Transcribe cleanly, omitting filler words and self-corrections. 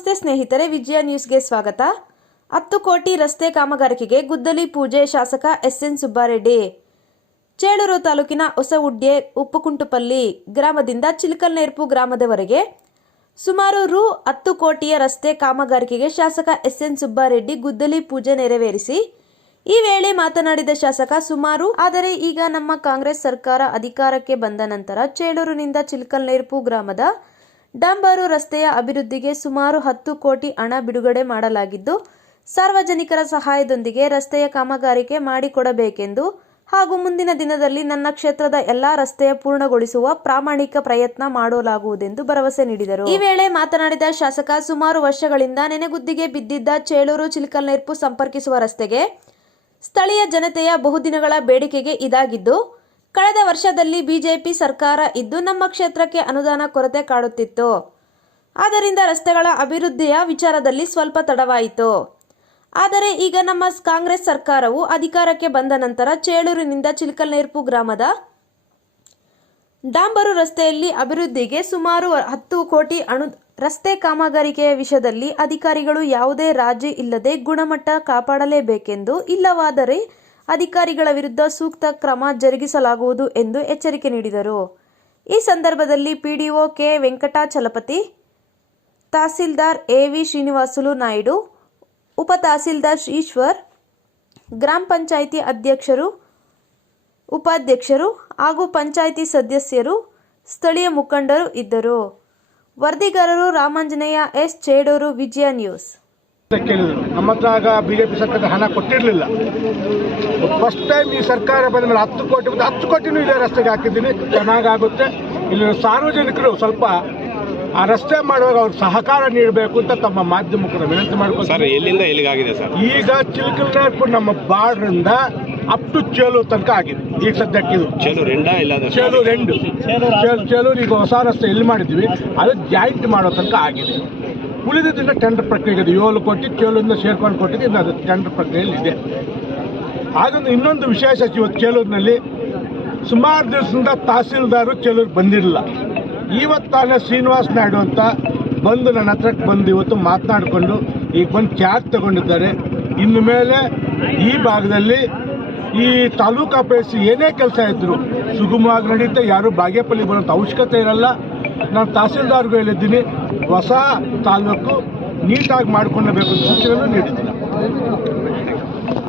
ನಮಸ್ತೆ ಸ್ನೇಹಿತರೆ, ವಿಜಯ ನ್ಯೂಸ್ಗೆ ಸ್ವಾಗತ. 10 ಕೋಟಿ ರಸ್ತೆ ಕಾಮಗಾರಿಕೆಗೆ ಗುದ್ದಲಿ ಪೂಜೆ ಶಾಸಕ ಎಸ್.ಎನ್. ಸುಬ್ಬಾರೆಡ್ಡಿ. ಚೇಳೂರು ತಾಲೂಕಿನ ಹೊಸವುಡ್ಯ ಉಪ್ಪುಕುಂಟುಪಲ್ಲಿ ಗ್ರಾಮದಿಂದ ಚಿಲಕಲ್ನೇರ್ಪು ಗ್ರಾಮದವರೆಗೆ ಸುಮಾರು ರು. 10 ಕೋಟಿಯ ರಸ್ತೆ ಕಾಮಗಾರಿಕೆಗೆ ಶಾಸಕ ಎಸ್.ಎನ್. ಸುಬ್ಬಾರೆಡ್ಡಿ ಗುದ್ದಲಿ ಪೂಜೆ ನೆರವೇರಿಸಿ ಈ ವೇಳೆ ಮಾತನಾಡಿದ ಶಾಸಕ, ಆದರೆ ಈಗ ನಮ್ಮ ಕಾಂಗ್ರೆಸ್ ಸರ್ಕಾರ ಅಧಿಕಾರಕ್ಕೆ ಬಂದ ನಂತರ ಚೇಳೂರಿನಿಂದ ಚಿಲಕಲ್ನೇರ್ಪು ಗ್ರಾಮದ ಡಾಂಬರು ರಸ್ತೆಯ ಅಭಿವೃದ್ಧಿಗೆ ಸುಮಾರು 10 ಕೋಟಿ ಹಣ ಬಿಡುಗಡೆ ಮಾಡಲಾಗಿದ್ದು, ಸಾರ್ವಜನಿಕರ ಸಹಾಯದೊಂದಿಗೆ ರಸ್ತೆಯ ಕಾಮಗಾರಿಕೆ ಮಾಡಿಕೊಡಬೇಕೆಂದು ಹಾಗೂ ಮುಂದಿನ ದಿನದಲ್ಲಿ ನನ್ನ ಕ್ಷೇತ್ರದ ಎಲ್ಲಾ ರಸ್ತೆಯ ಪೂರ್ಣಗೊಳಿಸುವ ಪ್ರಾಮಾಣಿಕ ಪ್ರಯತ್ನ ಮಾಡಲಾಗುವುದೆಂದು ಭರವಸೆ ನೀಡಿದರು. ಈ ವೇಳೆ ಮಾತನಾಡಿದ ಶಾಸಕ, ಸುಮಾರು ವರ್ಷಗಳಿಂದ ನೆನೆಗುದ್ದಿಗೆ ಬಿದ್ದಿದ್ದ ಚೇಳೂರು ಚಿಲಕಲ್ನೇರ್ಪು ಸಂಪರ್ಕಿಸುವ ರಸ್ತೆಗೆ ಸ್ಥಳೀಯ ಜನತೆಯ ಬಹುದಿನಗಳ ಬೇಡಿಕೆಗೆ ಇದಾಗಿದ್ದು, ಕಳೆದ ವರ್ಷದಲ್ಲಿ ಬಿಜೆಪಿ ಸರ್ಕಾರ ಇದ್ದು ನಮ್ಮ ಕ್ಷೇತ್ರಕ್ಕೆ ಅನುದಾನ ಕೊರತೆ ಕಾಡುತ್ತಿತ್ತು. ಆದ್ದರಿಂದ ರಸ್ತೆಗಳ ಅಭಿವೃದ್ಧಿಯ ವಿಚಾರದಲ್ಲಿ ಸ್ವಲ್ಪ ತಡವಾಯಿತು. ಆದರೆ ಈಗ ನಮ್ಮ ಕಾಂಗ್ರೆಸ್ ಸರ್ಕಾರವು ಅಧಿಕಾರಕ್ಕೆ ಬಂದ ನಂತರ ಚೇಳೂರಿನಿಂದ ಚಿಲಕಲ್ನೇರ್ಪು ಗ್ರಾಮದ ಡಾಂಬರು ರಸ್ತೆಯಲ್ಲಿ ಅಭಿವೃದ್ಧಿಗೆ ಸುಮಾರು 10 ಕೋಟಿ ರಸ್ತೆ ಕಾಮಗಾರಿಕೆಯ ವಿಷಯದಲ್ಲಿ ಅಧಿಕಾರಿಗಳು ಯಾವುದೇ ರಾಜಿ ಇಲ್ಲದೆ ಗುಣಮಟ್ಟ ಕಾಪಾಡಲೇಬೇಕೆಂದು, ಇಲ್ಲವಾದರೆ ಅಧಿಕಾರಿಗಳ ವಿರುದ್ಧ ಸೂಕ್ತ ಕ್ರಮ ಜರುಗಿಸಲಾಗುವುದು ಎಂದು ಎಚ್ಚರಿಕೆ ನೀಡಿದರು. ಈ ಸಂದರ್ಭದಲ್ಲಿ PDO K. Venkatachalapathi, tahsildar AV. Srinivasulu Naidu, ಉಪ ತಹಸೀಲ್ದಾರ್ ಈಶ್ವರ್, ಗ್ರಾಮ ಪಂಚಾಯಿತಿ ಅಧ್ಯಕ್ಷರು, ಉಪಾಧ್ಯಕ್ಷರು ಹಾಗೂ ಪಂಚಾಯಿತಿ ಸದಸ್ಯರು, ಸ್ಥಳೀಯ ಮುಖಂಡರು ಇದ್ದರು. ವರದಿಗಾರರು ರಾಮಾಂಜನೇಯ ಎಸ್, ಚೇಳೂರು, ವಿಜಯ ನ್ಯೂಸ್. ನಮ್ಮ ಹತ್ರ ಆಗ ಬಿಜೆಪಿ ಸರ್ಕಾರ ಹಣ ಕೊಟ್ಟಿರಲಿಲ್ಲ. ಫಸ್ಟ್ ಟೈಮ್ ಈ ಸರ್ಕಾರ ಬಂದ ಮೇಲೆ 10 ಕೋಟಿನೂ ಇದೇ ರಸ್ತೆಗೆ ಹಾಕಿದ್ದೀನಿ. ಚೆನ್ನಾಗಾಗುತ್ತೆ. ಇಲ್ಲಿ ಸಾರ್ವಜನಿಕರು ಸ್ವಲ್ಪ ಆ ರಸ್ತೆ ಮಾಡುವಾಗ ಅವ್ರು ಸಹಕಾರ ನೀಡಬೇಕು ಅಂತ ತಮ್ಮ ಮಾಧ್ಯಮಕ್ಕೂ ವಿನಂತಿ ಮಾಡ್ಕೊತಾರೆ. ಎಲ್ಲಿಂದ ಎಲ್ಲಿಗಾಗಿದೆ ಸರ್? ಈಗ ಚಿಲಕಲ್ನೇರ್ಪು ನಮ್ಮ ಬಾರ್ಡ್ರಿಂದ ಅಪ್ ಟು ಚೇಳೂರು ತನಕ ಆಗಿದೆ. ಈಗ ಸದ್ಯಕ್ಕೆ ಇದು ಚೇಳೂರು ಈಗ ಹೊಸ ರಸ್ತೆ ಎಲ್ಲಿ ಮಾಡಿದ್ವಿ ಅದು ಜಾಯಿಂಟ್ ಮಾಡೋ ತನಕ ಆಗಿದೆ. ಉಳಿದಿದ್ದರಿಂದ ಟೆಂಡರ್ ಪ್ರಕ್ರಿಯೆ ಇದೆ. 7 ಕೋಟಿ ಚೇಳೂರಿಂದ ಸೇರ್ಕೊಂಡು ಕೊಟ್ಟಿದ್ದು, ಇನ್ನು ಅದು ಟೆಂಡರ್ ಪ್ರಕ್ರಿಯೆಯಲ್ಲಿ ಇದೆ. ಹಾಗೊಂದು ಇನ್ನೊಂದು ವಿಶೇಷ, ಇವತ್ತು ಚೇಳೂರಿನಲ್ಲಿ ಸುಮಾರು ದಿವಸದಿಂದ ತಹಸೀಲ್ದಾರು ಚೇಳೂರು ಬಂದಿರಲಿಲ್ಲ. ಇವತ್ತಾನೆ ಶ್ರೀನಿವಾಸ್ ನಾಯ್ಡು ಅಂತ ಬಂದು ನನ್ನ ಹತ್ರಕ್ಕೆ ಬಂದು ಇವತ್ತು ಮಾತನಾಡಿಕೊಂಡು ಈಗ ಬಂದು ಚಾರ್ಜ್ ತಗೊಂಡಿದ್ದಾರೆ. ಇನ್ನು ಮೇಲೆ ಈ ಭಾಗದಲ್ಲಿ ಈ ತಾಲೂಕು ಆಫೀಸ್ ಏನೇ ಕೆಲಸ ಇದ್ರು ಸುಗಮವಾಗಿ ನಡೆಯುತ್ತೆ. ಯಾರು ಬಾಗೇಪಲ್ಲಿ ಬರೋಂಥ ಅವಶ್ಯಕತೆ ಇರಲ್ಲ. ನಾನು ತಹಸೀಲ್ದಾರ್ಗೂ ಹೇಳಿದ್ದೀನಿ, ಹೊಸ ತಾಲೂಕು ನೀಟಾಗಿ ಮಾಡಿಕೊಳ್ಳಬೇಕು ಅಂತ ಸೂಚನೆಯನ್ನು ನೀಡಿದ್ದೀನಿ.